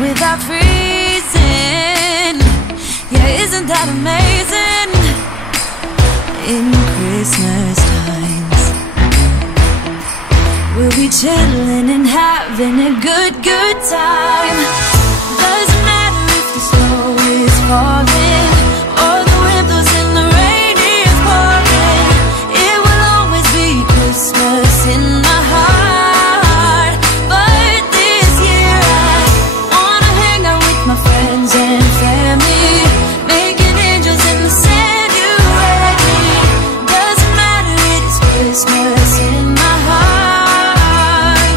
without freezing. Yeah, isn't that amazing? In Christmas times, we'll be chilling and having a good time. Doesn't matter if the snow is falling or the wind blows and the rain is pouring. It will always be Christmas in my heart. But this year I wanna hang out with my friends and family, making angels in the Sanctuary. Doesn't matter, it is Christmas in my heart.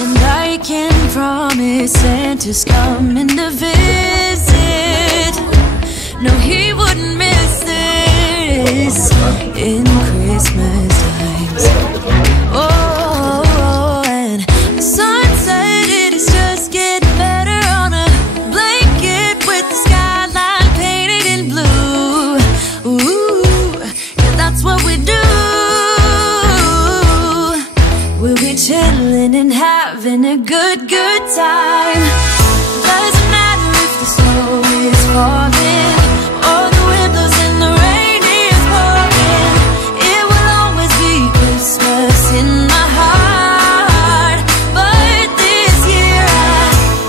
And I can promise Santa's coming to visit. No, he wouldn't miss this in Christmas times. Oh, and the sun said it is just getting better on a blanket with the skyline painted in blue. Ooh, yeah, that's what we do. We'll be chilling and having a good time. Doesn't matter if the snow is falling or the wind blows and the rain is pouring. It will always be Christmas in my heart. But this year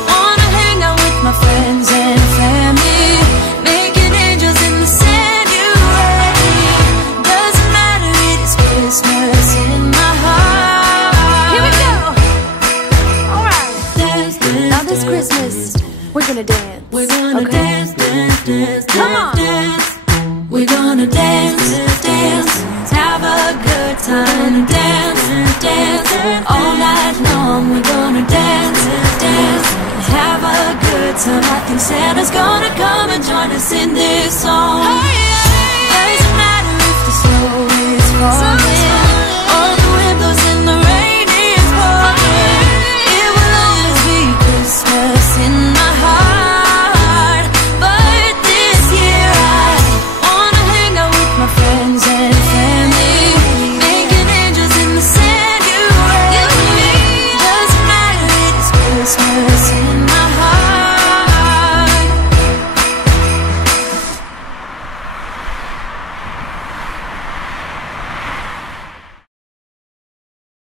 I wanna hang out with my friends and family, making angels in the Sanctuary. Doesn't matter, it is Christmas in my heart. Here we go. All right. Now this Christmas, we're gonna dance. We're gonna dance, dance, dance, Come on. dance. We're gonna dance, dance, have a good time. Dance, dance, all night long. We're gonna dance, dance, have a good time. I think Santa's gonna come and join us in this song. Doesn't matter if the snow is falling